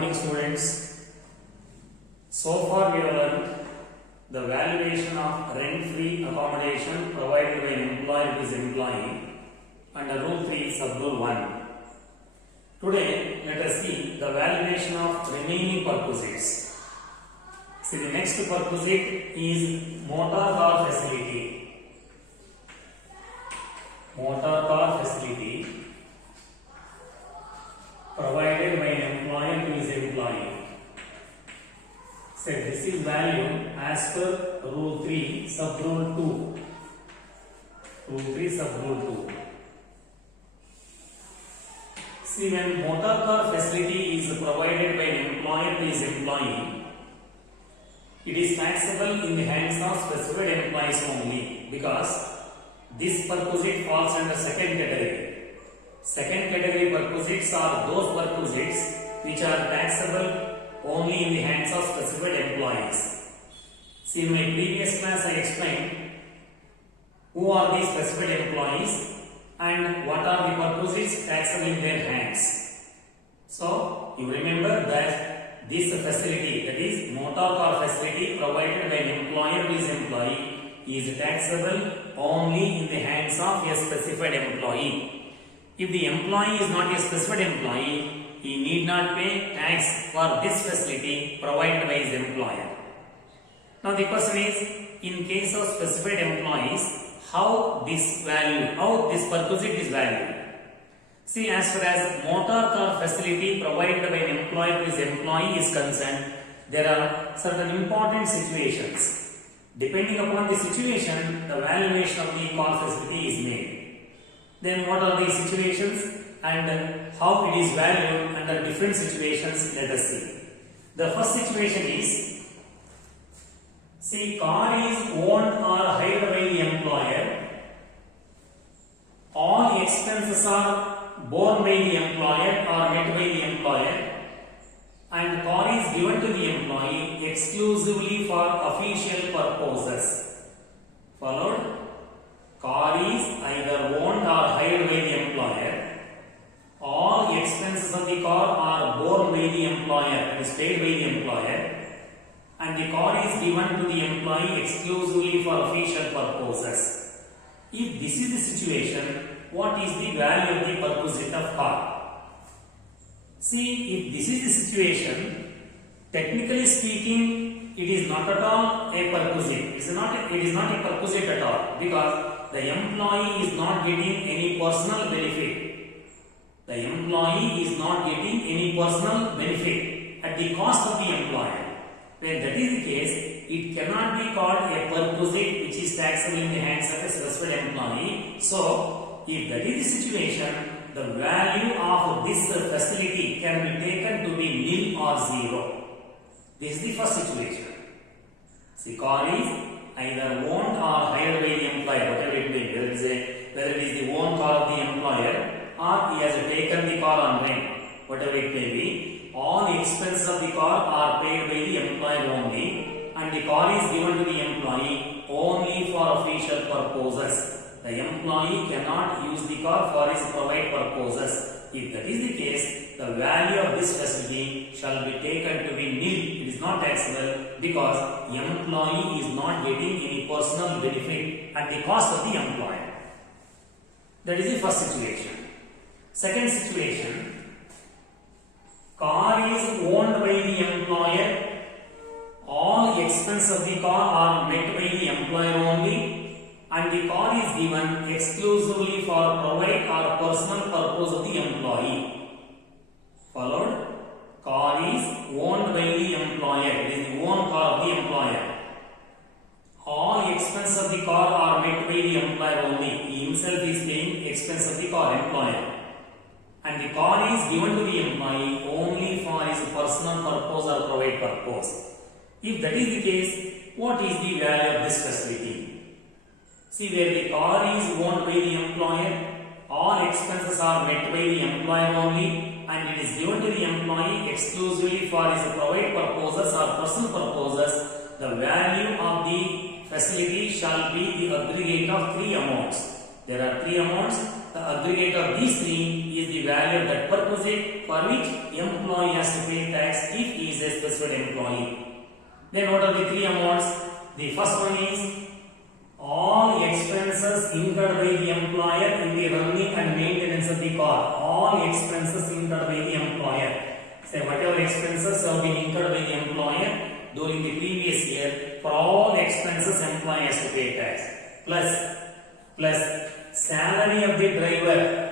morning, students. So far we have learned the valuation of rent-free accommodation provided by an employer to his employee under Rule 3, Sub-Rule 1. Today, let us see the valuation of remaining perquisites. See, the next perquisite is motor car facility. Motor car facility provided by an employer to his employee. So this is value as per Rule 3, Sub-Rule 2. Rule 3, Sub-Rule 2. See, when motor car facility is provided by an employer to his employee, it is taxable in the hands of specified employees only, because this perquisite falls under second category. Second category perquisites are those perquisites which are taxable only in the hands of specified employees. See, in my previous class I explained who are these specified employees and what are the perquisites taxable in their hands. So, you remember that this facility, that is motor car facility provided by an employer to his employee, is taxable only in the hands of a specified employee. If the employee is not a specified employee, he need not pay tax for this facility provided by his employer. Now the question is, in case of specified employees, how this perquisite is valued? See, as far as motor car facility provided by an employer to his employee is concerned, there are certain important situations. Depending upon the situation, the valuation of the car facility is made. Then what are these situations and how it is valued under different situations? Let us see. The first situation is, see, car is owned or hired by the employer. All expenses are borne by the employer or met by the employer, and car is given to the employee exclusively for official purposes. Followed? Car is either owned or hired by the employer. All expenses of the car are borne by the employer, that is paid by the employer, and the car is given to the employee exclusively for official purposes. If this is the situation, what is the value of the perquisite of car? See, if this is the situation, technically speaking, it is not at all a perquisite. It is not a perquisite at all, because the employee is not getting any personal benefit. The employee is not getting any personal benefit at the cost of the employer. When that is the case, it cannot be called a perquisite which is taxable in the hands of a specified employee. So, if that is the situation, the value of this facility can be taken to be nil or zero. This is the first situation. The car is either owned or hired by the employer, whatever it may be, whether it is the own car of the employer or he has taken the car on rent, whatever it may be, all the expenses of the car are paid by the employer only, and the car is given to the employee only for official purposes. The employee cannot use the car for his private purposes. If that is the case, the value of this facility shall be taken to be nil. It is not taxable because the employee is not getting any personal benefit at the cost of the employer. That is the first situation. Second situation, car is owned by the employer. All expenses of the car are met by the employer only, and the car is given exclusively for private or personal purpose of the employee. Followed, car is owned by the employer. It is the own car of the employer. All expenses of the car are met by the employer only. He himself is paying expense of the car, employer. And the car is given to the employee only for his personal purpose or private purpose. If that is the case, what is the value of this facility? See, where the car is owned by the employer, all expenses are met by the employer only, and it is given to the employee exclusively for his private purposes or personal purposes, the value of the facility shall be the aggregate of three amounts. There are three amounts. The the aggregate of these three is the value of that perquisite for which employee has to pay tax if he is a specified employee. Then what are the three amounts? The first one is all expenses incurred by the employer in the running and maintenance of the car. All expenses incurred by the employer. Say whatever expenses have been incurred by the employer during the previous year, for all expenses employer has to pay tax. Plus salary of the driver.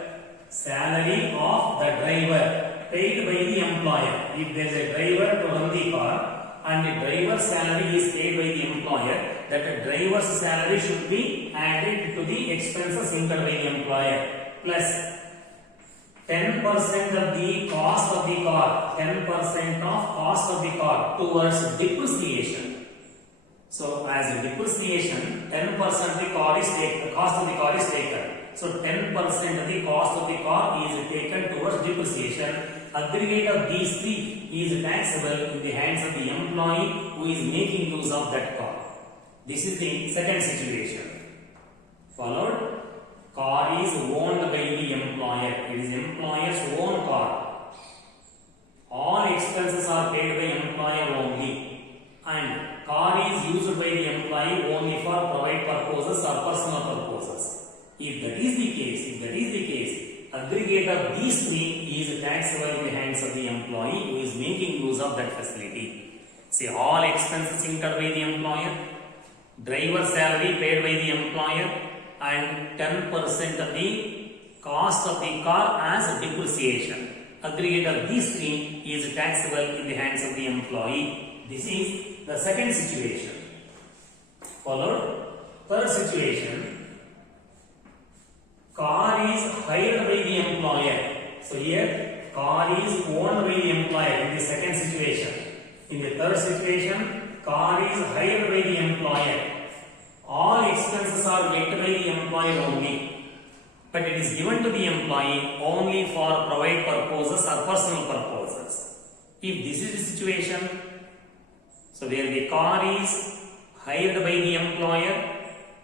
Salary of the driver paid by the employer. If there is a driver to run the car and the driver's salary is paid by the employer, that the driver's salary should be added to the expenses incurred by the employer. Plus 10% of the cost of the car. 10% of cost of the car towards depreciation. So as a depreciation, 10% of the cost of the car is taken. So 10% of the cost of the car is taken towards depreciation. Aggregate of these three is taxable in the hands of the employee who is making use of that car. This is the second situation. Followed, car is owned by the employer. It is employer's own car. All expenses are paid by employer only, and car is used by the employee only for private purposes or personal purposes. If that is the case, aggregate of these three is taxable in the hands of the employee who is making use of that facility. See, all expenses incurred by the employer, driver salary paid by the employer, and 10% of the cost of the car as depreciation. Aggregate of these three is taxable in the hands of the employee. This is the second situation. Followed, third situation. Car is hired by the employer. So here, car is owned by the employer in the second situation. In the third situation, car is hired by the employer. All expenses are met by the employer only, but it is given to the employee only for private purposes or personal purposes. If this is the situation, so where the car is hired by the employer,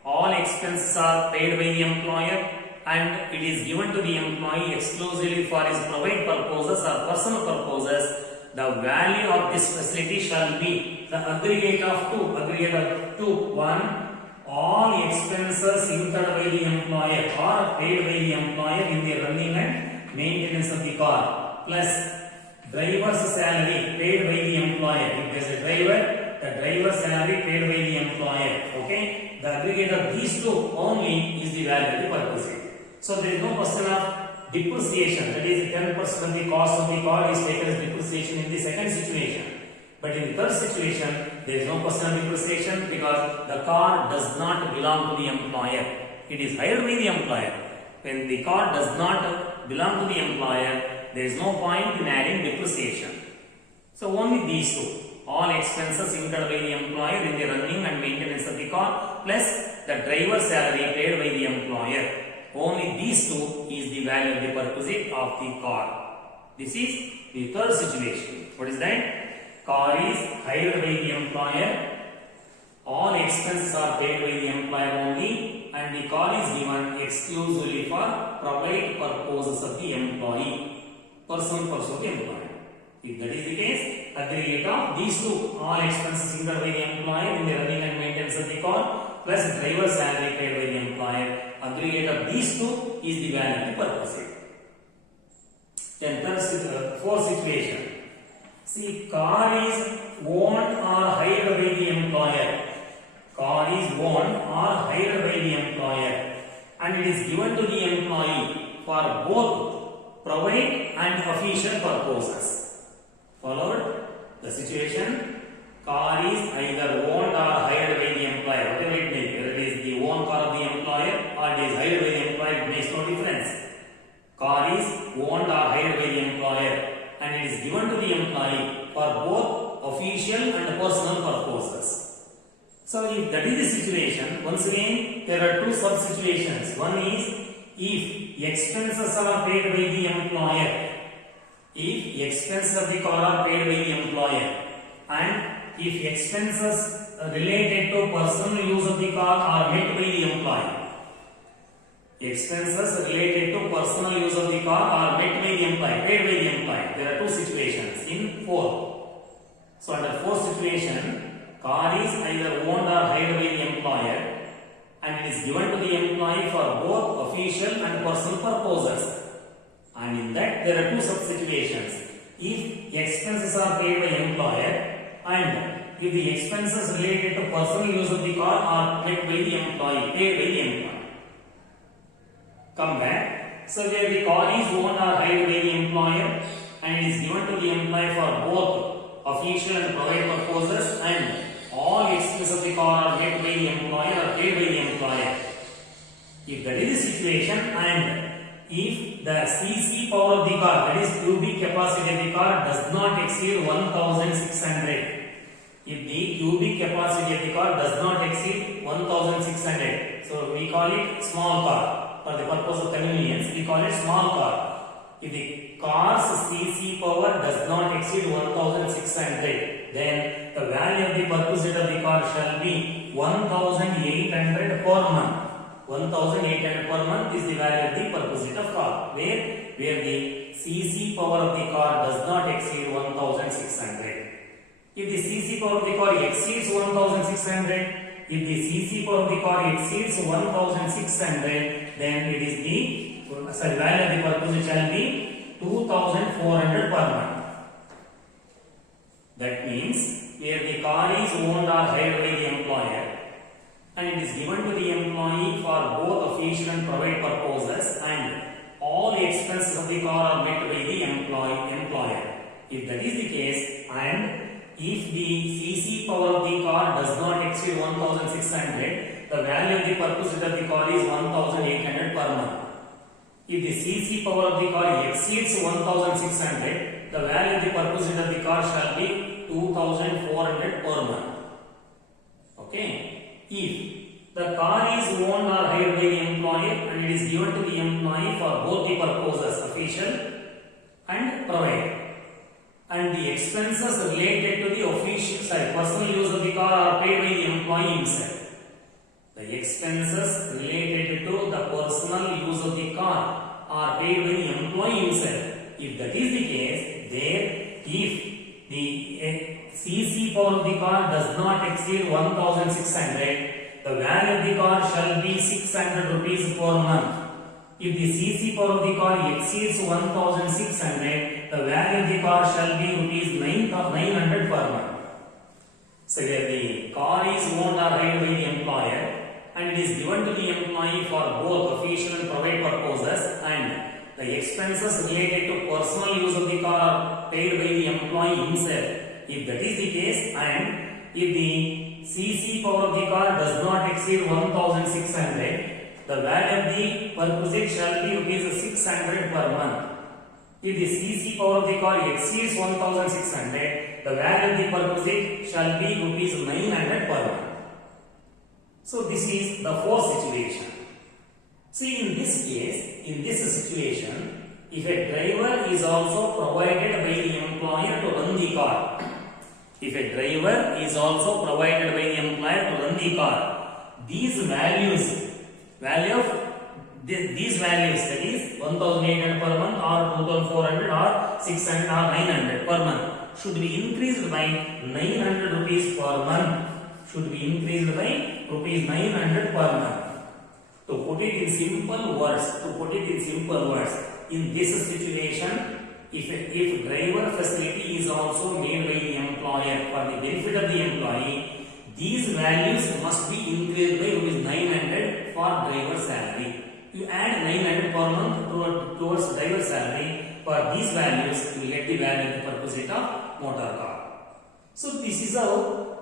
all expenses are paid by the employer, and it is given to the employee exclusively for his private purposes or personal purposes, the value of this facility shall be the aggregate of two. One, all expenses incurred by the employer or paid by the employer in the running and maintenance of the car, plus driver's salary paid by the employer. If there is a driver, the driver's salary paid by the employer. Okay, the aggregate of these two only is the value of the perquisite. So there is no question of depreciation, that is 10% of the cost of the car is taken as depreciation in the second situation. But in the third situation, there is no question of depreciation because the car does not belong to the employer. It is hired by the employer. When the car does not belong to the employer, there is no point in adding depreciation. So only these two. All expenses incurred by the employer in the running and maintenance of the car, plus the driver's salary paid by the employer. Only these two is the value of the perquisite of the car. This is the third situation. What is that? Car is hired by the employer. All expenses are paid by the employer only, and the car is given exclusively for private purposes of the employee, personal purpose of the employer. If that is the case, aggregate of these two, all expenses incurred by the employer in the running and maintenance of the car, plus driver salary paid by the employer, aggregate of these two is the value of the perquisite. Then fourth situation. See, car is owned or hired by the employer. Car is owned or hired by the employer, and it is given to the employee for both private and official purposes. Followed, the situation, car is either owned or hired by the employer, whatever it may be, whether it is the own car of the employer or it is hired by the employer, it makes no difference. Car is owned or hired by the employer, and it is given to the employee for both official and personal purposes. So if that is the situation, once again there are two sub situations. One is if expenses are paid by the employer, if expenses of the car are paid by the employer, and if expenses related to personal use of the car are met by the employee. Expenses related to personal use of the car are met by the employee, paid by the employee. There are two situations in 4. So under 4 situation, car is either owned or hired by the employer and it is given to the employee for both official and personal purposes. And in that there are two sub-situations. If expenses are paid by employer and if the expenses related to personal use of the car are met by the employee, paid by the employee. Come back. So where the car is owned or hired by the employer and it is given to the employee for both official and private purposes and all expenses of the car are met by the employer or paid by the employer. If that is the situation and if the cc power of the car, that is cubic capacity of the car, does not exceed 1600. If the cubic capacity of the car does not exceed 1600, so we call it small car. For the purpose of convenience, we call it small car. If the car's cc power does not exceed 1600, then the value of the perquisite of the car shall be 1800 per month. 1800 per month is the value of the perquisite of car. Where the cc power of the car does not exceed 1600. If the cc power of the car exceeds 1600, if the cc power of the car exceeds 1600, then it is the value of the perquisite shall be 2400 per month. That means where the car is owned or hired by the employer and it is given to the employee for both official and private purposes and all expenses of the car are met by the employer. If that is the case and if the cc power of the car does not exceed 1600, the value of the perquisite of the car is 1800 per month. If the cc power of the car exceeds 1600, the value of the perquisite of the car shall be 2400 per month. Okay. If the car is owned or hired by the employer and it is given to the employee for both the purposes, official and private, and the expenses related to the personal use of the car are paid by the employee himself. The expenses related to the personal use of the car are paid by the employee himself. If that is the case, there if the cc power of the car does not exceed 1600, the value of the car shall be 600 rupees per month. If the cc power of the car exceeds 1600, the value of the car shall be rupees 900 per month. So where the car is owned or hired by the employer and it is given to the employee for both official and private purposes and the expenses related to personal use of the car are paid by the employee himself. If that is the case and if the cc power of the car does not exceed 1600, the value of the perquisite shall be rupees 600 per month. If the cc power of the car exceeds 1600, the value of the perquisite shall be rupees 900 per month. So this is the fourth situation. See, in this case, in this situation, if a driver is also provided by the employer to run the car, if a driver is also provided by the employer to run the car, these values, that is 1800 per month or 2400 or 600 or 900 per month should be increased by 900 rupees per month. Should be increased by rupees 900 per month. To put it in simple words, in this situation, if driver facility is also made by the employer for the benefit of the employee, these values must be increased by rupees 900 for driver salary. You add 900 per month towards driver salary. For these values, you will get the value of the perquisite of motor car. So this is how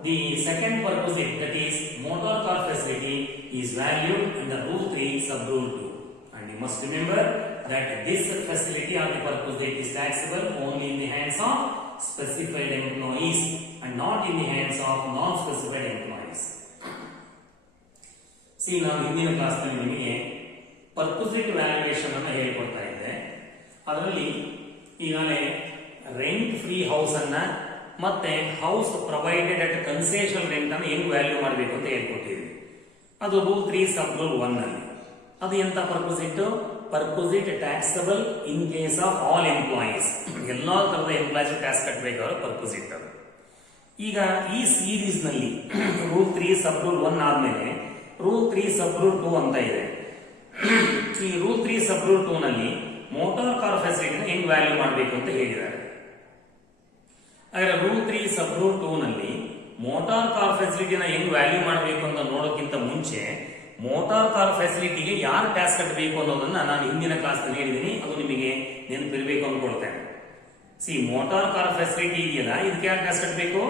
the second perquisite, that is motor car facility, is valued in the rule 3 sub rule 2. And you must remember that this facility or the perquisite is taxable only in the hands of specified employees and not in the hands of non-specified employees. See, now ಹಿಂದಿನ ಕ್ಲಾಸ್ ನಲ್ಲಿ ನಿಮಗೆ perquisite valuation ಅನ್ನು ಹೇಳಿಕೊಡ್ತಾ ಇದ್ದೆ. ಅದರಲ್ಲಿ ಈಗಾಗಲೇ rent free house ಅನ್ನ ಮತ್ತೆ house provided at concessional rent ಅನ್ನು ಹೆಂಗ್ ವ್ಯಾಲ್ಯೂ ಮಾಡಬೇಕು ಅಂತ ಹೇಳ್ಕೊಟ್ಟಿದ್ವಿ. ಅದು ರೂಲ್ 3 ಸಬ್ ರೂಲ್ 1 ನಲ್ಲಿ. ಅದು ಎಂತ perquisite? Perquisite taxable in case of all employees. ಎಲ್ಲಾ ತರದ ಎಂಪ್ಲಾಯೀಸ್ ಟ್ಯಾಕ್ಸ್ ಕಟ್ಟಬೇಕಾದ್ರೆ ಪರ್ಪೋಸಿಟ್ ಅದು. ಈಗ ಈ ಸೀರೀಸ್ ನಲ್ಲಿ ರೂಲ್ 3 ಸಬ್ ರೂಲ್ 1 ಆದ್ಮೇಲೆ ರೂಲ್ 3 ಸಬ್ ರೂಲ್ 2 ಅಂತ ಇದೆ. ಈ ರೂಲ್ 3 ಸಬ್ ರೂಲ್ 2 ನಲ್ಲಿ ಮೋಟಾರ್ ಕಾರ್ ಫೆಸಿಲಿಟಿನ ಹೆಂಗ್ ವ್ಯಾಲ್ಯೂ ಮಾಡಬೇಕು ಅಂತ ಹೇಳಿದ್ದಾರೆ. ಹಾಗಾದ್ರೆ ರೂಲ್ 3 ಸಬ್ ರೂಲ್ 2 ನಲ್ಲಿ ಮೋಟಾರ್ ಕಾರ್ ಫೆಸಿಲಿಟಿನ ಹೆಂಗ್ ವ್ಯಾಲ್ಯೂ ಮಾಡಬೇಕು ಅಂತ ನೋಡೋಕ್ಕಿಂತ ಮುಂಚೆ ಮೋಟಾರ್ ಕಾರ್ ಫೆಸಿಲಿಟಿಗೆ ಯಾರು ಟ್ಯಾಕ್ಸ್ ಕಟ್ಟಬೇಕು ಅನ್ನೋದನ್ನ ನಾನು ಹಿಂದಿನ ಕ್ಲಾಸ್ ನಲ್ಲಿ ಹೇಳಿದ್ದೀನಿ. ಅದು ನಿಮಗೆ ನೆನಪಿರಬೇಕು ಅಂದ್ಕೊಳ್ತೇನೆ. ಮೋಟಾರ್ ಕಾರ್ ಫೆಸಿಲಿಟಿ ಇದೆಯಲ್ಲ, ಇದಕ್ಕೆ ಯಾರು ಟ್ಯಾಕ್ಸ್ ಕಟ್ಟಬೇಕು?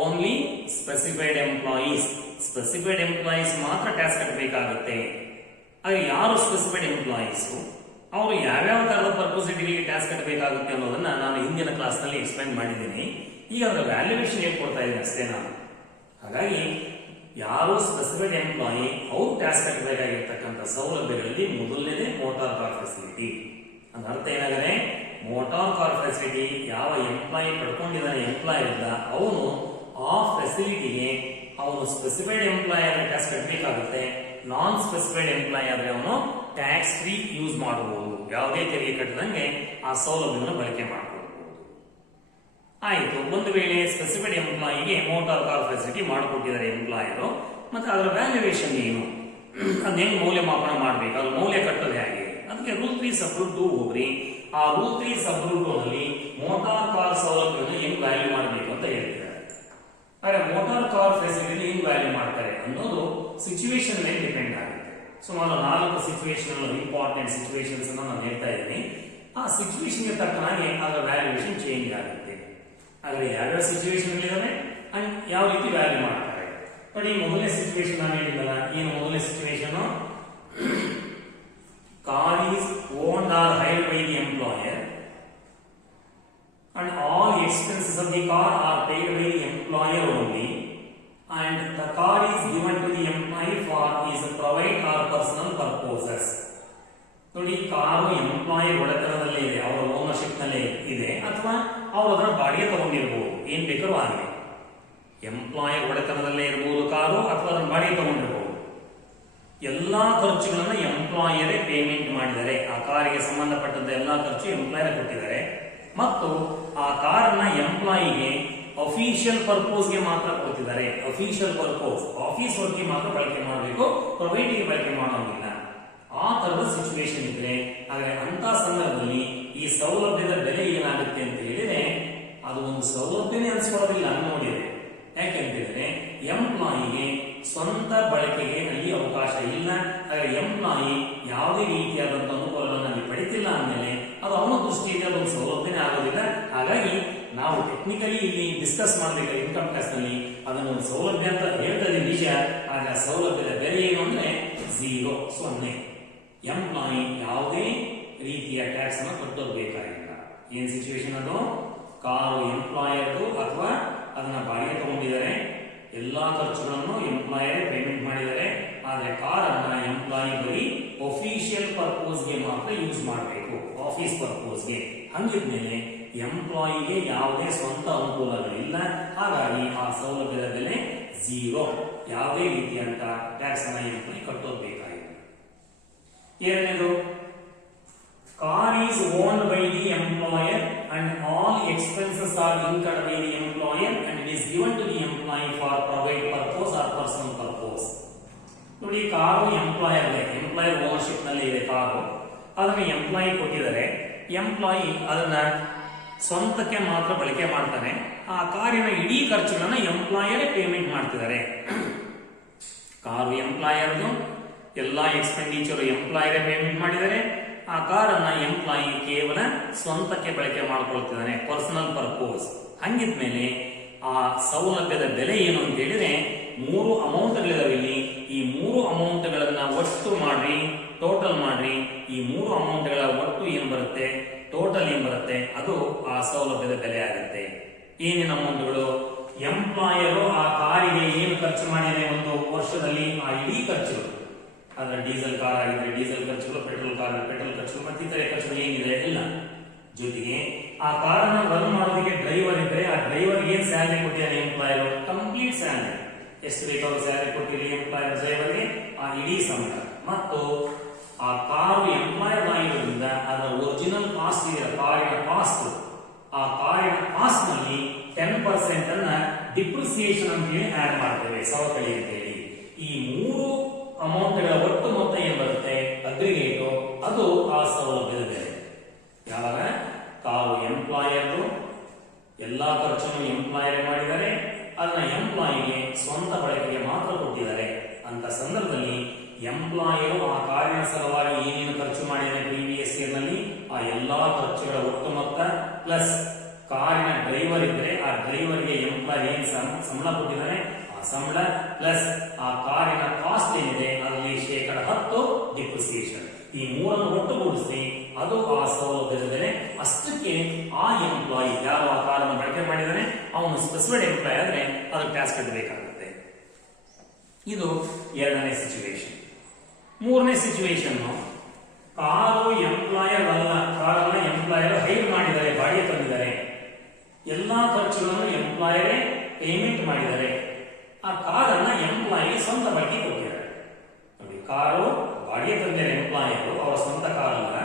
Only specified employees. Specified employees ಮಾತ್ರ ಟ್ಯಾಕ್ಸ್ ಕಟ್ಟಬೇಕಾಗುತ್ತೆ. ಹಾಗೆ ಯಾರು ಸ್ಪೆಸಿಫೈಡ್ ಎಂಪ್ಲಾಯೀಸ್, ಅವರು ಯಾವ್ಯಾವ ತರದ ಪರ್ಪೋಸಿಟಿಗಳಿಗೆ ಟ್ಯಾಕ್ಸ್ ಕಟ್ಟಬೇಕಾಗುತ್ತೆ ಅನ್ನೋದನ್ನ ನಾನು ಹಿಂದಿನ ಕ್ಲಾಸ್ ನಲ್ಲಿ ಎಕ್ಸ್ಪ್ಲೈನ್ ಮಾಡಿದ್ದೀನಿ. ಈಗ ಅದರ ವ್ಯಾಲ್ಯೂಯೇಷನ್ ಹೇಳ್ಕೊಡ್ತಾ ಇದ್ದೀನಿ ಅಷ್ಟೇ ನಾನು. ಹಾಗಾಗಿ ಯಾರು ಸ್ಪೆಸಿಫೈಡ್ ಎಂಪ್ಲಾಯಿ ಅವ್ರು ಟ್ಯಾಕ್ಸ್ ಕಟ್ಟಬೇಕಾಗಿರ್ತಕ್ಕಂಥ ಸೌಲಭ್ಯಗಳಲ್ಲಿ ಮೊದಲನೇದೇ ಮೋಟಾರ್ ಕಾರ್ ಫೆಸಿಲಿಟಿ. ಅದರ ಅರ್ಥ ಏನಾಗಿದೆ? ಮೋಟಾರ್ ಕಾರ್ ಫೆಸಿಲಿಟಿ ಯಾವ ಎಂಪ್ಲಾಯಿ ಪಡ್ಕೊಂಡಿದ್ದಾನೆ, ಎಂಪ್ಲಾಯ್ ಇದ್ದ, ಅವನು ಆ ಫೆಸಿಲಿಟಿಗೆ ಅವನು ಸ್ಪೆಸಿಫೈಡ್ ಎಂಪ್ಲಾಯ್ ಆದ್ರೆ ಟ್ಯಾಕ್ಸ್ ಕಟ್ಟಬೇಕಾಗುತ್ತೆ. ನಾನ್ ಸ್ಪೆಸಿಫೈಡ್ ಎಂಪ್ಲಾಯ್ ಆದ್ರೆ ಅವನು ಟ್ಯಾಕ್ಸ್ ಫ್ರೀ ಯೂಸ್ ಮಾಡಬಹುದು. ಯಾವುದೇ ತೆರಿಗೆ ಕಟ್ಟದಂಗೆ ಆ ಸೌಲಭ್ಯವನ್ನು ಬಳಕೆ ಮಾಡಬಹುದು. ಆಯ್ತು, ಒಂದು ವೇಳೆ ಸ್ಪೆಸಿಫೈಡ್ ಎಂಪ್ಲಾಯಿಗೆ ಮೋಟಾರ್ ಕಾರ್ ಫೆಸಿಲಿಟಿ ಮಾಡಿಕೊಟ್ಟಿದ್ದಾರೆ ಎಂಪ್ಲಾಯರು, ಮತ್ತೆ ಅದರ ವ್ಯಾಲ್ಯೂಯೇಷನ್ ಏನು, ಅದ್ ಹೆಂಗ್ ಮೌಲ್ಯಮಾಪನ ಮಾಡ್ಬೇಕು, ಅದು ಮೌಲ್ಯ ಕಟ್ಟೋದು ಹೇಗೆ? ಅದಕ್ಕೆ ರೂಲ್ 3 ಸಬ್ ರೂಲ್ 2 ಹೋಗ್ರಿ. ಆ ರೂಲ್ 3 ಸಬ್ ರೂಲ್ 2 ನಲ್ಲಿ ಮೋಟಾರ್ ಕಾರ್ ಸೌಲಭ್ಯವನ್ನು ಹೆಂಗ್ ವ್ಯಾಲ್ಯೂ ಮಾಡಬೇಕು ಅಂತ ಹೇಳ್ತಾರೆ. ಆದ್ರೆ ಮೋಟಾರ್ ಕಾರ್ ಫೆಸಿಲಿಟಿ ಹೆಂಗ್ ವ್ಯಾಲ್ಯೂ ಮಾಡ್ತಾರೆ ಅನ್ನೋದು ಸಿಚುವೇಶನ್ ಮೇಲೆ ಡಿಪೆಂಡ್ ಆಗುತ್ತೆ. ಸುಮಾರು 4 ಸಿಚುವೇಶನ್ ಇಂಪಾರ್ಟೆಂಟ್ ಸಿಚುವೇಶನ್ಸ್ ನಾನು ಹೇಳ್ತಾ ಇದ್ದೀನಿ. ಆ ಸಿಚುವೇಶನ್ ಗೆ ತಕ್ಕನಾಗಿ ಅದರ ವ್ಯಾಲ್ಯೂಯೇಷನ್ ಚೇಂಜ್ ಆಗುತ್ತೆ. ಆದ್ರೆ ಯಾವ್ಯಾವ ಸಿಚುವೇಶನ್ ಇದಾವೆ ಅಂಡ್ ಯಾವ ರೀತಿ ವ್ಯಾಲ್ಯೂ ಮಾಡ್ತಾರೆ ನೋಡಿ. ಮೊದಲನೇ ಸಿಚುವೇಶನ್ ನಾನು ಹೇಳಿದ್ದಲ್ಲ, ಏನು ಮೊದಲನೇ situation? car is owned or hired by the employer and all expenses of the car are paid by the employer only and the car is given to the employee for his private or personal purposes. ನೋಡಿ, car employee ಒಡೆತನದಲ್ಲೇ ಇದೆ, ಅವರ ಓನರ್ಶಿಪ್ ನಲ್ಲೇ ಇದೆ, ಅಥವಾ ಅವರು ಅದರ ಬಾಡಿಗೆ ತಗೊಂಡಿರಬಹುದು, ಏನ್ ಬೇಕಾದ್ರೂ ಆಗಲಿ. ಎಂಪ್ಲಾಯಿ ಒಡೆತನದಲ್ಲೇ ಇರಬಹುದು ಕಾರು, ಅಥವಾ ಅದರ ಬಾಡಿಗೆ ತಗೊಂಡಿರಬಹುದು. ಎಲ್ಲಾ ಖರ್ಚುಗಳನ್ನ ಎಂಪ್ಲಾಯರೇ ಪೇಮೆಂಟ್ ಮಾಡಿದ್ದಾರೆ. ಆ ಕಾರಿಗೆ ಸಂಬಂಧಪಟ್ಟಂತ ಎಲ್ಲಾ ಖರ್ಚು ಎಂಪ್ಲಾಯರ್ ಕೊಟ್ಟಿದ್ದಾರೆ. ಮತ್ತು ಆ ಕಾರನ್ನ ಎಂಪ್ಲಾಯಿಗೆ ಅಫಿಷಿಯಲ್ ಪರ್ಪೋಸ್ಗೆ ಮಾತ್ರ ಕೊಡ್ತಿದ್ದಾರೆ. ಅಫಿಷಿಯಲ್ ಪರ್ಪೋಸ್, ಆಫೀಸ್ ವರ್ಕ್ಗೆ ಮಾತ್ರ ಬಳಕೆ ಮಾಡಬೇಕು, ಪ್ರೈವೇಟ್ಗೆ ಬಳಕೆ ಮಾಡೋಂಗಿಲ್ಲ. ಆ ತರದ ಸಿಚುವೇಶನ್ ಇದ್ರೆ ಹಾಗೆ ಅಂತ ಸಂದರ್ಭದಲ್ಲಿ ಈ ಸೌಲಭ್ಯದ ಬೆಲೆ ಏನಾಗುತ್ತೆ ಅಂತ ಹೇಳಿದ್ರೆ ಅದು ಒಂದು ಸೌಲಭ್ಯನೇ ಅನಿಸ್ಕೊಳ್ಳೋದಿಲ್ಲ ನೋಡಿದ್ರೆ. ಯಾಕೆಂತಂದ್ರೆ ಎಂಪ್ಲಾಯಿಗೆ ಸ್ವಂತ ಬಳಕೆಗೆ ಅಲ್ಲಿ ಅವಕಾಶ ಇಲ್ಲ. ಹಾಗೆ ಎಂಪ್ಲಾಯಿ ಯಾವುದೇ ರೀತಿಯಾದಂತಹ ಅನುಕೂಲಗಳನ್ನು ಅಲ್ಲಿ ಪಡಿತಿಲ್ಲ ಅಂದಮೇಲೆ ಅದು ಅವನ ದೃಷ್ಟಿಯಿಂದ ಅದೊಂದು ಸೌಲಭ್ಯನೇ ಆಗೋದಿಲ್ಲ. ಹಾಗಾಗಿ ನಾವು ಟೆಕ್ನಿಕಲಿ ಇಲ್ಲಿ ಡಿಸ್ಕಸ್ ಮಾಡಬೇಕಾದ ಇನ್ಕಮ್ ಟ್ಯಾಕ್ಸ್ ನಲ್ಲಿ ಅದನ್ನು ಒಂದು ಸೌಲಭ್ಯ ಅಂತ ಹೇಳ್ತದೆ ನಿಜ. ಆದ್ರೆ ಸೌಲಭ್ಯದ ಬೆಲೆ ಏನು ಅಂದ್ರೆ 0, 0. ಎಂಪ್ಲಾಯಿ ಯಾವುದೇ ರೀತಿಯ ಟ್ಯಾಕ್ಸ್ ಅನ್ನು ಕಟ್ಟೋಬೇಕಾಗಿಲ್ಲ. ಏನ್ ಸಿಚುವೇಶನ್ ಅದು? ಕಾರು ಎಂಪ್ಲಾಯರ್ದು ಅಥವಾ ಅದನ್ನ ಬಾಡಿಗೆ ತಗೊಂಡಿದ್ದಾರೆ, ಎಲ್ಲಾ ಖರ್ಚುಗಳನ್ನು ಎಂಪ್ಲಾಯರ್ ಪೇಮೆಂಟ್ ಮಾಡಿದ್ದಾರೆ. ಆದ್ರೆ ಕಾರನ್ನ ಎಂಪ್ಲಾಯಿ ಬರೀ ಅಫಿಷಿಯಲ್ ಪರ್ಪೋಸ್ಗೆ ಮಾತ್ರ ಯೂಸ್ ಮಾಡಬೇಕು, ಆಫೀಸ್ ಪರ್ಪೋಸ್ಗೆ. ಹಂಗಿದ್ಮೇಲೆ ಎಂಪ್ಲಾಯಿಗೆ ಯಾವುದೇ ಸ್ವಂತ ಅನುಕೂಲಗಳಿಲ್ಲ. ಹಾಗಾಗಿ ಆ ಸೌಲಭ್ಯದ ಬೆಲೆ 0. ಯಾವುದೇ ರೀತಿಯಂತ ಟ್ಯಾಕ್ಸ್ ಅನ್ನ ಎಂಪ್ಲಾಯಿ ಕಟ್ಟೋಬೇಕಾಗಿಲ್ಲ. ಎರಡನೇದು, car is owned by the employer and all expenses are incurred by the employer and it is given to the employee for private purpose or personal purpose. ನೋಡಿ, ಕಾರು ಎಂಪ್ಲಾಯರ್ ಓನರ್ಶಿಪ್ ನಲ್ಲಿ ಇದೆ ಕಾರು, ಅದನ್ನ ಎಂಪ್ಲಾಯಿ ಕೊಟ್ಟಿದ್ದಾರೆ. ಎಂಪ್ಲಾಯಿ ಅದನ್ನ ಸ್ವಂತಕ್ಕೆ ಮಾತ್ರ ಬಳಕೆ ಮಾಡ್ತಾನೆ. ಆ ಕಾರಿನ ಇಡೀ ಖರ್ಚುಗಳನ್ನ ಎಂಪ್ಲಾಯರೇ ಪೇಮೆಂಟ್ ಮಾಡ್ತಿದ್ದಾರೆ. ಕಾರು ಎಂಪ್ಲಾಯರ್ದು, ಎಲ್ಲಾ ಎಕ್ಸ್ಪೆಂಡಿಚರ್ ಎಂಪ್ಲಾಯರೇ ಪೇಮೆಂಟ್ ಮಾಡಿದ್ದಾರೆ. ಆ ಕಾರನ್ನ ಎಂಪ್ಲಾಯಿ ಕೇವಲ ಸ್ವಂತಕ್ಕೆ ಬಳಕೆ ಮಾಡ್ಕೊಳ್ತಿದ್ದಾನೆ, ಪರ್ಸನಲ್ ಪರ್ಪೋಸ್. ಹಂಗಿದ್ಮೇಲೆ ಆ ಸೌಲಭ್ಯದ ಬೆಲೆ ಏನು ಅಂತ ಹೇಳಿದ್ರೆ 3 ಅಮೌಂಟ್ಗಳಿದಾವೆ ಇಲ್ಲಿ. ಈ 3 ಅಮೌಂಟ್ಗಳನ್ನ ಒಟ್ಟು ಮಾಡ್ರಿ, ಟೋಟಲ್ ಮಾಡ್ರಿ. ಈ 3 ಅಮೌಂಟ್ಗಳ ಒಟ್ಟು ಏನ್ ಬರುತ್ತೆ, ಟೋಟಲ್ ಏನ್ ಬರುತ್ತೆ, ಅದು ಆ ಸೌಲಭ್ಯದ ಬೆಲೆ ಆಗುತ್ತೆ. ಏನೇನು ಅಮೌಂಟ್ಗಳು? ಎಂಪ್ಲಾಯರು ಆ ಕಾರಿಗೆ ಏನು ಖರ್ಚು ಮಾಡಿದೆ ಒಂದು ವರ್ಷದಲ್ಲಿ, ಆ ಇಡೀ ಖರ್ಚುಗಳು, ಅದರ ಡೀಸೆಲ್ ಕಾರ್ ಆಗಿದ್ರೆ ಡೀಸೆಲ್ ಖರ್ಚುಗಳು, ಪೆಟ್ರೋಲ್ ಕಾರ್ ಪೆಟ್ರೋಲ್ ಖರ್ಚುಗಳು, ಮತ್ತೆ ಇತರೆ ಖರ್ಚುಗಳು ಏನಿದೆ ಎಲ್ಲ. ಜೊತೆಗೆ ಆ ಕಾರನ್ನ ರನ್ ಮಾಡೋದಕ್ಕೆ ಡ್ರೈವರ್ ಇದ್ರೆ ಆ ಡ್ರೈವರ್ ಏನ್ ಸ್ಯಾಲರಿ ಕೊಟ್ಟಿದ್ದಾರೆ ಎಂಪ್ಲಾಯರ್? Complete salary. ಎಷ್ಟು ಬೇಕಾದ್ರೂ ಸ್ಯಾಲರಿ ಕೊಟ್ಟಿರಲಿ ಎಂಪ್ಲಾಯರ್ ಡ್ರೈವರ್ಗೆ, ಆ ಇಡೀ ಸಂಬಳ. ಮತ್ತು ಆ ಕಾರು ಎಂಪ್ಲಾಯರ್ ಆಗಿರೋದ್ರಿಂದ ಅದರ ಒರಿಜಿನಲ್ ಕಾಸ್ಟ್ ಇದೆ, ಕಾರಿನ ಕಾಸ್ಟ್, ಆ ಕಾರಿನ ಕಾಸ್ಟ್ ನಲ್ಲಿ 10% ಅನ್ನ ಡಿಪ್ರಿಸಿಯೇಷನ್ ಅಂತ ಹೇಳಿ ಆಡ್ ಮಾಡ್ತೇವೆ, ಸವಕಳಿ ಅಂತ ಹೇಳಿ. ಈ ಮೂರು ಅಮೌಂಟ್ಗಳ ಒಟ್ಟು ಮೊತ್ತ ಏನ್ ಬರುತ್ತೆ ಅಗ್ರಿಗೇಟು, ಅದು ಆ ಸೌಲಭ್ಯದ ಬೆಲೆ. ಯಾವಾಗ ಕಾರು ಎಂಪ್ಲಾಯರ್ ಎಲ್ಲಾ ಖರ್ಚನ್ನು ಎಂಪ್ಲಾಯರ್ ಮಾಡಿದ್ದಾರೆ, ಅದನ್ನ ಎಂಪ್ಲಾಯಿಗೆ ಸ್ವಂತ ಬಳಕೆಗೆ ಮಾತ್ರ ಕೊಟ್ಟಿದ್ದಾರೆ ಅಂತ ಸಂದರ್ಭದಲ್ಲಿ ಎಂಪ್ಲಾಯರು ಆ ಕಾರಿನ ಸಲುವಾಗಿ ಏನೇನು ಖರ್ಚು ಮಾಡಿದ್ದಾರೆ ಪ್ರೀವಿಯಸ್ ಇಯರ್ ನಲ್ಲಿ ಆ ಎಲ್ಲಾ ಖರ್ಚುಗಳ ಒಟ್ಟು ಮೊತ್ತ ಪ್ಲಸ್ ಕಾರಿನ ಡ್ರೈವರ್ ಇದ್ರೆ ಆ ಡ್ರೈವರ್ಗೆ ಎಂಪ್ಲಾಯ್ ಏನ್ ಸಂಬಳ ಕೊಟ್ಟಿದ್ದಾರೆ ಆ ಸಂಬಳ ಪ್ಲಸ್ ಆ ಕಾರಿನ ಕಾಸ್ಟ್ ಏನಿದೆ ಅದರಲ್ಲಿ 10% ಡಿಪ್ರಿಸಿಯೇಷನ್, ಈ ಮೂರನ್ನು ಒಟ್ಟುಗೂಡಿಸಿ ಅದು ಆ ಸೌಲಭ್ಯದ ಬೆಲೆ. ಅಷ್ಟಕ್ಕೆ ಆ ಎಂಪ್ಲಾಯಿ ಯಾರು ಆ ಕಾರನ್ನು ಬಳಕೆ ಮಾಡಿದಾನೆ ಅವನು ಸ್ಪೆಸಿಫೈಡ್ ಎಂಪ್ಲಾಯ್ ಆದ್ರೆ ಅದಕ್ಕೆ ಟ್ಯಾಕ್ಸ್ ಕಟ್ಟಬೇಕಾಗುತ್ತೆ. ಇದು ಎರಡನೇ ಸಿಚುವೇಶನ್. ಮೂರನೇ ಸಿಚುವೇಶನ್, ಕಾರು ಎಂಪ್ಲಾಯರ್ ಅಲ್ಲ, ಕಾರನ್ನ ಎಂಪ್ಲಾಯರ್ ಹೈರ್ ಮಾಡಿದ್ದಾರೆ, ಬಾಡಿಗೆ ತಂದಿದ್ದಾರೆ, ಎಲ್ಲಾ ಖರ್ಚುಗಳನ್ನು ಎಂಪ್ಲಾಯರೇ ಪೇಮೆಂಟ್ ಮಾಡಿದ್ದಾರೆ, ಆ ಕಾರನ್ನ ಎಂಪ್ಲಾಯಿ ಸ್ವಂತ ಬಳಕೆ ಕೊಟ್ಟಿದ್ದಾರೆ. ನೋಡಿ, ಕಾರು ಬಾಡಿಗೆ ತಂದಿದ್ದಾರೆ ಎಂಪ್ಲಾಯರ್, ಅವರ ಸ್ವಂತ ಕಾರಲ್ಲ,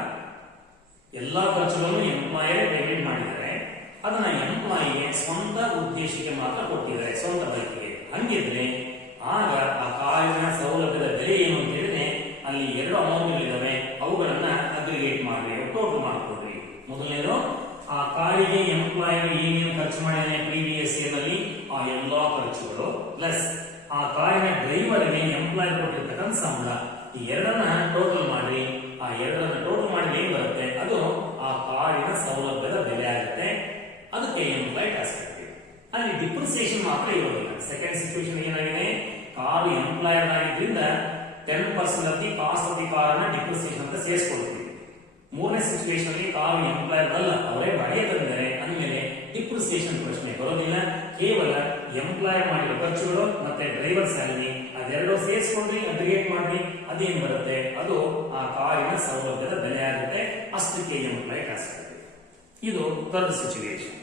ಎಲ್ಲಾ ಖರ್ಚುಗಳನ್ನು ಎಂಪ್ಲಾಯರೇ ಪೇಮೆಂಟ್ ಮಾಡಿದ್ದಾರೆ, ಅದನ್ನ ಎಂಪ್ಲಾಯಿಗೆ ಸ್ವಂತ ಉದ್ದೇಶಕ್ಕೆ ಮಾತ್ರ ಕೊಟ್ಟಿದ್ದಾರೆ, ಸ್ವಂತ ಬಳಕೆಗೆ. ಹಂಗಿದ್ರೆ ಆಗ ಆ ಕಾರಿನ ಸೌಲಭ್ಯದ ಬೆಲೆ ಏನು ಅಂತ ಹೇಳಿದ್ರೆ ಅಲ್ಲಿ ಎರಡು ಅಮೌಂಟ್ ಇದಾವೆ, ಅವುಗಳನ್ನ ಅಗ್ರಿಗೇಟ್ ಮಾಡ್ರಿ, ಟೋಟಲ್ ಮಾಡ್ಕೊಡ್ರಿ. ಮೊದಲನೇದು ಆ ಕಾರಿಗೆ ಎಂಪ್ಲಾಯರ್ ಏನೇನು ಖರ್ಚು ಮಾಡಿದಾನೆ ಪ್ರೀವಿಯಸ್ ಇಯರ್ ನಲ್ಲಿ ಆ ಎಲ್ಲಾ ಖರ್ಚುಗಳು ಪ್ಲಸ್ ಆ ಕಾರಿನ ಡ್ರೈವರ್ಗೆ ಎಂಪ್ಲಾಯರ್ ಕೊಟ್ಟಿರ್ತಕ್ಕಂಥ ಸಂಬಳ, ಈ ಎರಡನ್ನ ಟೋಟಲ್ ಮಾಡ್ರಿ. ಆ ಎರಡನ್ನ ಟೋಟಲ್ ಮಾಡಿ ಏನ್ ಬರುತ್ತೆ ಅದು ಆ ಕಾರಿನ ಸೌಲಭ್ಯದ ಬೆಲೆ ಆಗುತ್ತೆ, ಅದಕ್ಕೆ ಎಂಪ್ಲಾಯ್ ಟ್ಯಾಕ್ಸ್ ಕಟ್ತೀವಿ. ಅಲ್ಲಿ ಡಿಪ್ರಿಸಿಯೇಷನ್ ಮಾತ್ರ ಇರೋದಿಲ್ಲ. ಸೆಕೆಂಡ್ ಸಿಚುವೇಶನ್ ಏನಾಗಿದೆ, ಕಾರು ಎಂಪ್ಲಾಯರ್ ಆಗಿದ್ರಿಂದ 10% of the cost of the ಕಾರನ್ನ ಡಿಪ್ರಿಸಿಯೇಷನ್ ಅಂತ ಸೇರಿಸ್ಕೊಳ್ತೀವಿ. ಮೂರನೇ ಸಿಚುವೇಶನ್ ಅಲ್ಲಿ ಕಾರು ಎಂಪ್ಲಾಯರ್ ಅಲ್ಲ, ಅವರೇ ಬಾಡಿಗೆ ತಂದಿದ್ದಾರೆ, ಅಂದಮೇಲೆ ಡಿಪ್ರಿಸಿಯೇಷನ್ ಪ್ರಶ್ನೆ ಬರೋದಿಲ್ಲ. ಕೇವಲ ಎಂಪ್ಲಾಯರ್ ಮಾಡಿರೋ ಖರ್ಚುಗಳು ಮತ್ತೆ ಡ್ರೈವರ್ ಸ್ಯಾಲರಿ ಅದೆರಡು ಸೇರಿಸ್ಕೊಂಡ್ರಿ, ಅಗ್ರಿಗೇಟ್ ಮಾಡ್ರಿ, ಅದೇನ್ ಬರುತ್ತೆ ಅದು ಆ ಕಾರಿನ ಸೌಲಭ್ಯದ ಬೆಲೆ ಆಗುತ್ತೆ, ಅಷ್ಟಕ್ಕೆ ಎಂಪ್ಲಾಯ್ ಟ್ಯಾಕ್ಸ್ ಕಟ್ತೀವಿ. ಇದು ಥರ್ಡ್ ಸಿಚುವೇಶನ್.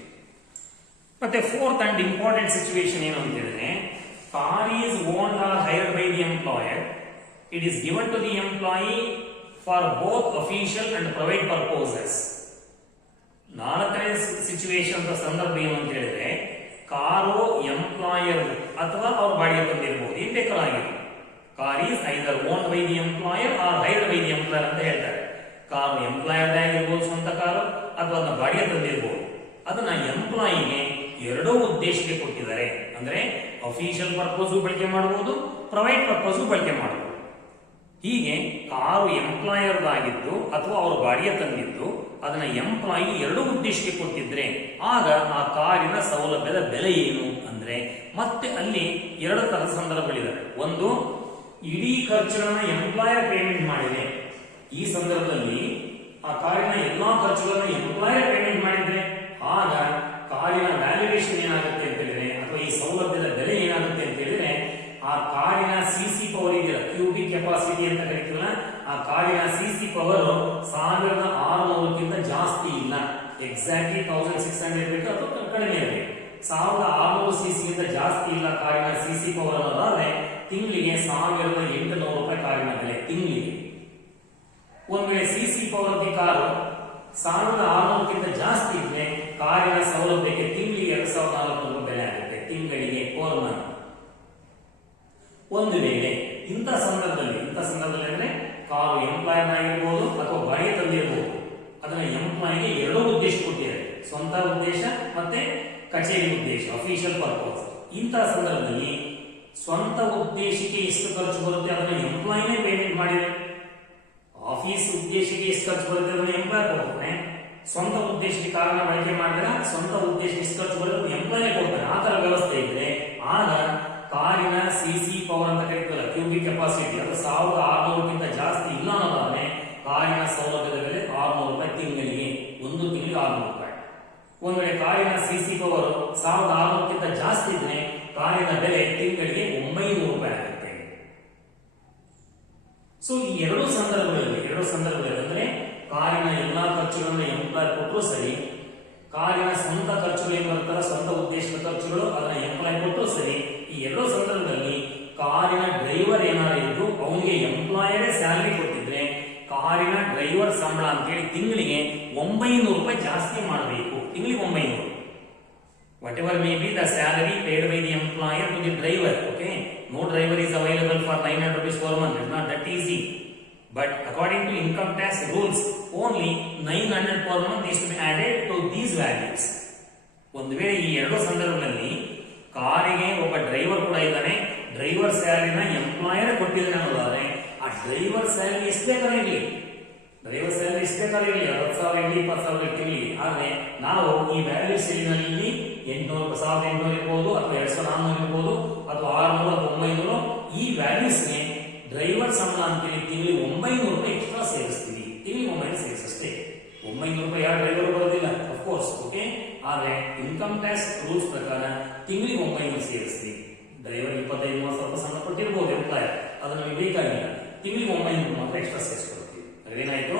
ಮತ್ತೆ ಫೋರ್ತ್ ಅಂಡ್ ಇಂಪಾರ್ಟೆಂಟ್ ಸಿಚುವೇಶನ್ ಏನು ಅಂತ ಹೇಳಿದ್ರೆ, car is owned or hired by the employer, it is given to the employee for both official and private purposes. ನಾಲ್ಕನೇ ಸಿಚುವೇಶನ್ ಸಂದರ್ಭ ಏನು ಅಂತ ಹೇಳಿದ್ರೆ, ಕಾರು ಎಂಪ್ಲಾಯರ್ ಅಥವಾ ಅವ್ರ ಬಾಡಿಗೆ ತಂದಿರಬಹುದು, ಏನ್ ಬೇಕಾಗಿಲ್ಲ. Car is either owned by the employer or hired by the employer ಅಂತ ಹೇಳ್ತಾರೆ. ಕಾರು ಎಂಪ್ಲಾಯರ್ ಆಗಿರ್ಬೋದು ಸ್ವಂತ ಕಾರು, ಅಥವಾ ಅದನ್ನ ಬಾಡಿಗೆ ತಂದಿರಬಹುದು. ಅದನ್ನ ಎಂಪ್ಲಾಯಿಗೆ ಎರಡೂ ಉದ್ದೇಶಕ್ಕೆ ಕೊಟ್ಟಿದ್ದಾರೆ, ಅಂದ್ರೆ ಅಫಿಷಿಯಲ್ ಪರ್ಪಸ್ ಬಳಕೆ ಮಾಡಬಹುದು, ಪ್ರೈವೇಟ್ ಪರ್ಪಸ್ ಬಳಕೆ ಮಾಡಬಹುದು. ಹೀಗೆ ಕಾರು ಎಂಪ್ಲಾಯರ್ ಆಗಿದ್ದು ಅಥವಾ ಅವರು ಬಾಡಿಗೆ ತಂದಿದ್ದು ಅದನ್ನ ಎಂಪ್ಲಾಯಿ ಎರಡೂ ಉದ್ದೇಶಕ್ಕೆ ಕೊಟ್ಟಿದ್ರೆ ಆಗ ಆ ಕಾರಿನ ಸೌಲಭ್ಯದ ಬೆಲೆ ಏನು ಅಂದ್ರೆ, ಮತ್ತೆ ಅಲ್ಲಿ ಎರಡು ತರದ ಸಂದರ್ಭಗಳಿವೆ. ಒಂದು, ಇಡೀ ಖರ್ಚುಗಳನ್ನ ಎಂಪ್ಲಾಯರ್ ಪೇಮೆಂಟ್ ಮಾಡಿದೆ, ಈ ಸಂದರ್ಭದಲ್ಲಿ ಆ ಕಾರಿನ ಎಲ್ಲಾ ಖರ್ಚುಗಳನ್ನ ಎಂಪ್ಲಾಯರ್ ಪೇಮೆಂಟ್ ಮಾಡಿದ್ರೆ ಆಗ ಕಾರಿನ ವ್ಯಾಲ್ಯೂಯೇಷನ್ ಏನಾಗುತ್ತೆ ಅಂತ ಹೇಳಿದ್ರೆ, ಅಥವಾ ಈ ಸೌಲಭ್ಯದ ಬೆಲೆ ಏನಾಗುತ್ತೆ ಅಂತ ಹೇಳಿದ್ರೆ, ಆ ಕಾರಿನ ಸಿಸಿ ಪವರ್ ಇದೆಯಲ್ಲ, ಕ್ಯೂಬಿಕ್ ಕೆಪಾಸಿಟಿ ಅಂತ ಕರಿತೀವಲ್ಲ, ಆ ಕಾರಿನ ಸಿಸಿ ಪವರ್ 1600ಕ್ಕಿಂತ ಜಾಸ್ತಿ ಇಲ್ಲ, ಎಕ್ಸಾಕ್ಟ್ಲಿ 1600 ಬೇಕು ಅಥವಾ ಕಡಿಮೆ ಇರಬೇಕು. 1600 ಸಿಸಿಗಿಂತ ಜಾಸ್ತಿ ಇಲ್ಲ ಕಾರಿನ ಸಿಸಿ ಪವರ್ ಅನ್ನೋದಾದ್ರೆ ತಿಂಗಳಿಗೆ 1800 ರೂಪಾಯಿ ಕಾರಿನ ಬೆಲೆ ತಿಂಗಳಿಗೆ. ಒಂದ್ ವೇಳೆ ಸಿಸಿ ಪವರ್ ದಿ ಕಾರು 1600ಕ್ಕಿಂತ ಜಾಸ್ತಿ ಇದ್ರೆ ಕಾರಿನ ಸೌಲಭ್ಯಕ್ಕೆ ತಿಂಗಳಿಗೆ 2400 ಬೆಲೆ ಆಗುತ್ತೆ, ತಿಂಗಳಿಗೆ ಪರ್ ಮಂತ್. ಒಂದು ವೇಳೆ ಇಂಥ ಸಂದರ್ಭದಲ್ಲಿ ಅಂದ್ರೆ ಕಾರು ಎಂಪ್ಲಾಯರ್ ಆಗಿರ್ಬೋದು ಅಥವಾ ಬಾಡಿಗೆ ತಂದಿರಬಹುದು, ಅದನ್ನ ಎಂಪ್ಲಾಯಿಗೆ ಎರಡೂ ಉದ್ದೇಶ ಕೊಟ್ಟಿದ್ದಾರೆ, ಸ್ವಂತ ಉದ್ದೇಶ ಮತ್ತೆ ಕಚೇರಿ ಉದ್ದೇಶ, ಅಫಿಷಿಯಲ್ ಪರ್ಪಸ್. ಇಂಥ ಸಂದರ್ಭದಲ್ಲಿ ಸ್ವಂತ ಉದ್ದೇಶಕ್ಕೆ ಎಷ್ಟು ಖರ್ಚು ಬರುತ್ತೆ ಅದನ್ನ ಎಂಪ್ಲಾಯಿನೇ ಪೇಮೆಂಟ್ ಮಾಡಿದೆ, ಆಫೀಸ್ ಉದ್ದೇಶಕ್ಕೆ ಎಷ್ಟು ಖರ್ಚು ಬರುತ್ತೆ ಅದನ್ನ ಎಂಪ್ಲಾಯ್ ಕೊಡ್ತಾನೆ, ಸ್ವಂತ ಉದ್ದೇಶಕ್ಕೆ ಕಾರಣ ಬಳಕೆ ಮಾಡಿದ್ರೆ ಸ್ವಂತ ಉದ್ದೇಶಕ್ಕೆ ಎಷ್ಟು ಖರ್ಚು ಬರುತ್ತೆ ಎಂಪ್ಲಾಯೇ ಕೊಡ್ತಾನೆ. ಆ ತರ ವ್ಯವಸ್ಥೆ ಇದ್ರೆ ಆಗ ಕಾರಿನ ಸಿಸಿ ಪವರ್ ಅಂತ ಕರೀತಲ್ಲ, ಕ್ಯೂಬಿಕ್ ಕೆಪಾಸಿಟಿ, ಅದು 1600ಕ್ಕಿಂತ ಜಾಸ್ತಿ ಇಲ್ಲ ಅನ್ನೋದಾದ್ರೆ ಕಾರಿನ ಸೌಲಭ್ಯದ ಬೆಲೆ 600 ರೂಪಾಯಿ ತಿಂಗಳಿಗೆ, ಒಂದು ತಿಂಗಳಿಗೆ 600 ರೂಪಾಯಿ. ಒಂದ್ ವೇಳೆ ಕಾರಿನ ಸಿಸಿ ಪವರ್ 1600ಕ್ಕಿಂತ ಜಾಸ್ತಿ ಇದ್ರೆ ಕಾರಿನ ಬೆಲೆ ತಿಂಗಳಿಗೆ 900 ರೂಪಾಯಿ ಆಗುತ್ತೆ. ಸೊ ಈ ಎರಡು ಸಂದರ್ಭಗಳಲ್ಲಿ ಅಂದ್ರೆ ಕಾರಿನ ಎಲ್ಲಾ ಖರ್ಚುಗಳನ್ನ ಎಂಪ್ಲಾಯರ್ ಕೊಟ್ಟರು ಸರಿ, ಕಾರಿನ ಸ್ವಂತ ಖರ್ಚುಗಳು ಏನ್ ಬರ್ತಾರ ಸ್ವಂತ ಉದ್ದೇಶದ ಖರ್ಚುಗಳು ಅದನ್ನ ಎಂಪ್ಲಾಯ್ ಕೊಟ್ಟರು ಸರಿ, ಈ ಎರಡೂ ಸಂದರ್ಭದಲ್ಲಿ ಕಾರಿನ ಡ್ರೈವರ್ ಏನಾರ ಇದ್ದು ಅವನಿಗೆ ಎಂಪ್ಲಾಯರೇ ಸ್ಯಾಲರಿ ಕೊಟ್ಟಿದ್ರೆ ಕಾರಿನ ಡ್ರೈವರ್ ಸಂಬಳ ಅಂತ ಹೇಳಿ ತಿಂಗಳಿಗೆ 900 ರೂಪಾಯಿ ಜಾಸ್ತಿ ಮಾಡಬೇಕು. ತಿಂಗಳಿಗೆ 900. Whatever may be the salary paid by the employer to the driver. Okay, no driver is available for 900 rupees per month. It's not that easy. But according to income tax rules, only 900 per month is to be added to these values. ಒಂದು ವೇಳೆ ಈ ಎರಡು ಸಂದರ್ಭದಲ್ಲಿ ಕಾರಿಗೆ ಒಬ್ಬ ಡ್ರೈವರ್ ಕೂಡ ಇದ್ದಾನೆ, ಡ್ರೈವರ್ ಸ್ಯಾಲರಿನ ಎಂಪ್ಲಾಯರ್ ಕೊಟ್ಟಿದ್ದಾನೆ ಅನ್ನೋದಾದ್ರೆ ಆ ಡ್ರೈವರ್ ಸ್ಯಾಲರಿ ಎಷ್ಟು ಬೇಕಾದ್ರೆ ಇರಲಿ, ಡ್ರೈವರ್ ಸ್ಯಾಲರಿ ಎಷ್ಟು ಬೇಕಾದ್ರೆ ಇರಲಿ, 60,000 ಇರಲಿ, 20,000 ಇರಲಿ. ಆದ್ರೆ ನಾವು ಈ ವ್ಯಾಲ್ಯೂ ಸೇರಿನಲ್ಲಿ 1,800 ಇರ್ಬೋದು ಅಥವಾ 2,400 ಇರ್ಬೋದು ಅಥವಾ 600 ಅಥವಾ 900 ಈ ವ್ಯಾಲ್ಯೂಸ್ಗೆ ಡ್ರೈವರ್ ಸಂಬಳ ಅಂತೇಳಿ ತಿಂಗಳಿಗೆ 900 ರೂಪಾಯಿ ಎಕ್ಸ್ಟ್ರಾ ಸೇರಿಸ್ತೀವಿ. ತಿಂಗಳಿಗೆ 900 ಸೇರಿಸಷ್ಟೇ. 900 ರೂಪಾಯಿ ಯಾವ ಡ್ರೈವರ್ ಬರೋದಿಲ್ಲ ಅಫ್ಕೋರ್ಸ್. ಓಕೆ, ಆದ್ರೆ ಇನ್ಕಮ್ ಟ್ಯಾಕ್ಸ್ ರೂಲ್ಸ್ ಪ್ರಕಾರ ತಿಂಗಳಿಗೆ 900 ಸೇರಿಸ್ತೀವಿ. ಡ್ರೈವರ್ 25-30,000 ಸಂಬಳ ಕೊಟ್ಟಿರ್ಬೋದು ಎಂಪ್ಲಾಯರ್, ಅದು ನಮಗೆ ಬೇಕಾಗಿಲ್ಲ. ತಿಂಗಳಿಗೆ 900 ಮಾತ್ರ ಎಕ್ಸ್ಟ್ರಾ ಸೇರಿಸ್ಕೊಡ್ತೀವಿ. ಅದೇನಾಯ್ತು,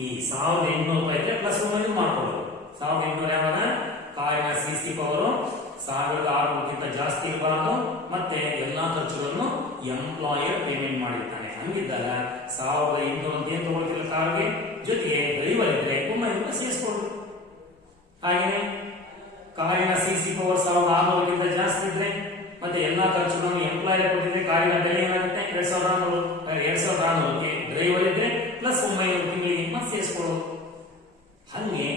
ಈ 1,800 ರೂಪಾಯಿ ಪ್ಲಸ್ 900 ಮಾಡ್ಕೊಡೋದು. 1,800 ಯಾವಾಗ ಕಾರಿನ CC ಪವರ್ 1,600ಕ್ಕಿಂತ ಜಾಸ್ತಿ ಇರಬಾರ್ದು, ಮತ್ತೆ ಎಲ್ಲಾ ಖರ್ಚುಗಳನ್ನು ಎಂಪ್ಲಾಯರ್ ಪೇಮೆಂಟ್ ಮಾಡಿರ್ತಾನೆ. ಹಂಗಿದ್ದಾಗ 1,800 ಅಂತ ಏನ್ ತಗೊಳ್ತಿಲ್ಲ ಕಾರ್ಗೆ, ಜೊತೆಗೆ ಡ್ರೈವರ್ ಇದ್ರೆ 900 ರೂಪಾಯಿ ಸೇರಿಸ್ಕೊಡು. ಹಾಗೆ ಕಾರಿನ CC ಪವರ್ 1,600ಕ್ಕಿಂತ ಜಾಸ್ತಿ ಇದ್ರೆ ಮತ್ತೆ ಎಲ್ಲಾ ಖರ್ಚುಗಳನ್ನು ಎಂಪ್ಲಾಯರ್ ಕೊಟ್ಟಿದ್ರೆ ಕಾರಿನ ಬೆಲೆ ಏನಾಗುತ್ತೆ 2,600ಕ್ಕೆ ಡ್ರೈವರ್ ಇದ್ರೆ ಪ್ಲಸ್ 900 ತಿಂಗಳಿಗೆ ಮತ್ತೆ ಸೇರಿಸ್ಕೊಡು. ಹಂಗೆ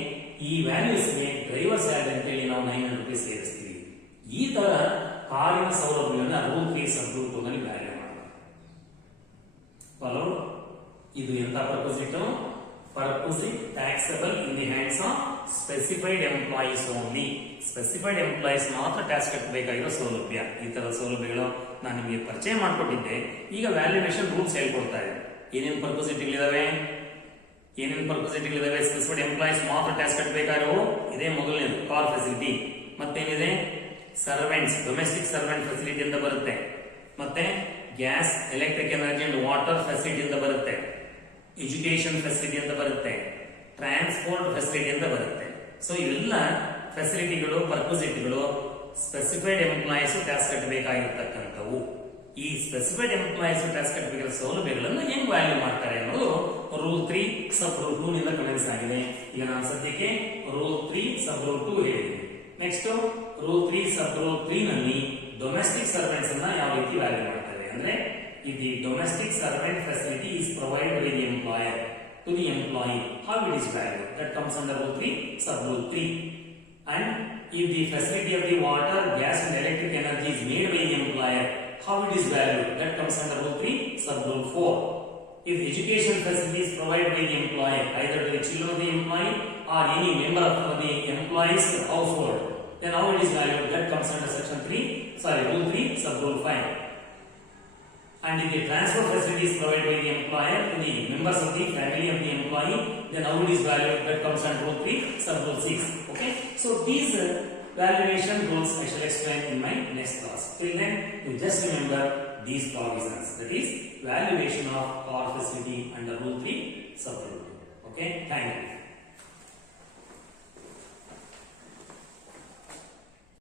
ಈ ವ್ಯಾಲ್ಯೂಸ್ಗೆ ಡ್ರೈವರ್ ಸ್ಯಾಲರಿ ಅಂತೇಳಿ ನಾವು 900 ರೂಪಾಯಿ ಸೇರಿಸ್ತೀವಿ. ಈ ತರ ಕಾರಿನ ಸೌಲಭ್ಯವನ್ನು ರೂಲ್ 3 ಸಬ್ ರೂಲ್ 2 ನಲ್ಲಿ ವ್ಯಾಲ್ಯೂ ಮಾಡಬೇಕು. ಫಾಲೋ. ಇದು ಎಂತ perquisite? Perquisite taxable in the hands of specified employees only. Specified employees ಮಾತ್ರ ಟ್ಯಾಕ್ಸ್ ಕಟ್ಟಬೇಕಾಗಿರೋ ಸೌಲಭ್ಯ. ಈ ತರ ಸೌಲಭ್ಯಗಳು ನಾನು ನಿಮಗೆ ಪರಿಚಯ ಮಾಡಿಕೊಟ್ಟಿದ್ದೆ. ಈಗ ವ್ಯಾಲ್ಯೂಯೇಷನ್ ರೂಲ್ಸ್ ಹೇಳ್ಕೊಡ್ತಾ ಇದೆ. ಏನೇನು ಪರ್ಪೋಸಿಟ್ಗಳಿದಾವೆ, ಏನೇನು ಪರ್ಪೋಸಿಟ್ಗಳಿದಾವೆ? ಸ್ಪೆಸಿಫೈಡ್ ಎಂಪ್ಲಾಯೀಸ್ ಮಾತ್ರ ಟ್ಯಾಕ್ಸ್ ಕಟ್ಟಬೇಕಾಗಿರೋ ಇದೇ ಮೊದಲನೇದು ಕಾರ್ ಫೆಸಿಲಿಟಿ. ಮತ್ತೇನಿದೆ? ಸರ್ವೆಂಟ್ಸ್, ಡೊಮೆಸ್ಟಿಕ್ ಸರ್ವೆಂಟ್ ಫೆಸಿಲಿಟಿ ಅಂತ ಬರುತ್ತೆ. ಮತ್ತೆ gas, electric energy and water facility ಅಂತ ಬರುತ್ತೆ. ಎಜುಕೇಶನ್ ಫೆಸಿಲಿಟಿ ಅಂತ ಬರುತ್ತೆ. ಟ್ರಾನ್ಸ್ಪೋರ್ಟ್ ಫೆಸಿಲಿಟಿ ಅಂತ ಬರುತ್ತೆ. ಸೊ ಇವೆಲ್ಲ ಫೆಸಿಲಿಟಿಗಳು, ಪರ್ಪೋಸಿಟ್ಗಳು ಸ್ಪೆಸಿಫೈಡ್ ಎಂಪ್ಲಾಯೀಸ್ ಟ್ಯಾಕ್ಸ್ ಕಟ್ಟಬೇಕಾಗಿರ್ತಕ್ಕಂಥವು. ಈ ಸ್ಪೆಸಿಫೈಡ್ ಎಂಪ್ಲಾಯೀಸ್ ಟ್ಯಾಕ್ಸ್ ಕಟ್ಟಬೇಕಾದ ಸೌಲಭ್ಯಗಳನ್ನು ಹೆಂಗ್ ವ್ಯಾಲ್ಯೂ ಮಾಡ್ತಾರೆ ಅನ್ನೋದು ರೂಲ್ 3 ಸಬ್ ರೂಲ್ 2 ನಿಂದ ಕಮೆನ್ಸ್ ಆಗಿದೆ. ಈಗ ನಾನು ಸದ್ಯಕ್ಕೆ ರೂಲ್ 3 ಸಬ್ ರೂಲ್ 2 ಹೇಳಿದ್ದೀನಿ. ನೆಕ್ಸ್ಟ್ ರೂಲ್ 3 ಸಬ್ ರೂಲ್ 3 ನಲ್ಲಿ ಡೊಮೆಸ್ಟಿಕ್ ಸರ್ವೆಂಟ್ಸ್ ಅನ್ನ ಯಾವ ರೀತಿ ವ್ಯಾಲ್ಯೂ ಮಾಡ್ತಾರೆ ಅಂದ್ರೆ, if the domestic servant facility is provided by the employer to the employee, how it is valued? That comes under rule 3 sub rule 3. And if the facility of the water, gas and electric energy is made by the employer, how it is valued? That comes under rule 3 sub rule 4. If education facility is provided by the employer, either to the children of the employee or any member of the employee's household, then how it is valued? That comes under section 3, rule 3 sub rule 5. And if the transport facility is provided by the employer to the members of the family of the employee, then how it is valued? That comes under rule 3 sub rule 6. Okay, so these valuation rules I shall explain in my next class. Till then, you just remember these provisions, that is valuation of car facility under rule 3 sub rule 2. Okay, thank you.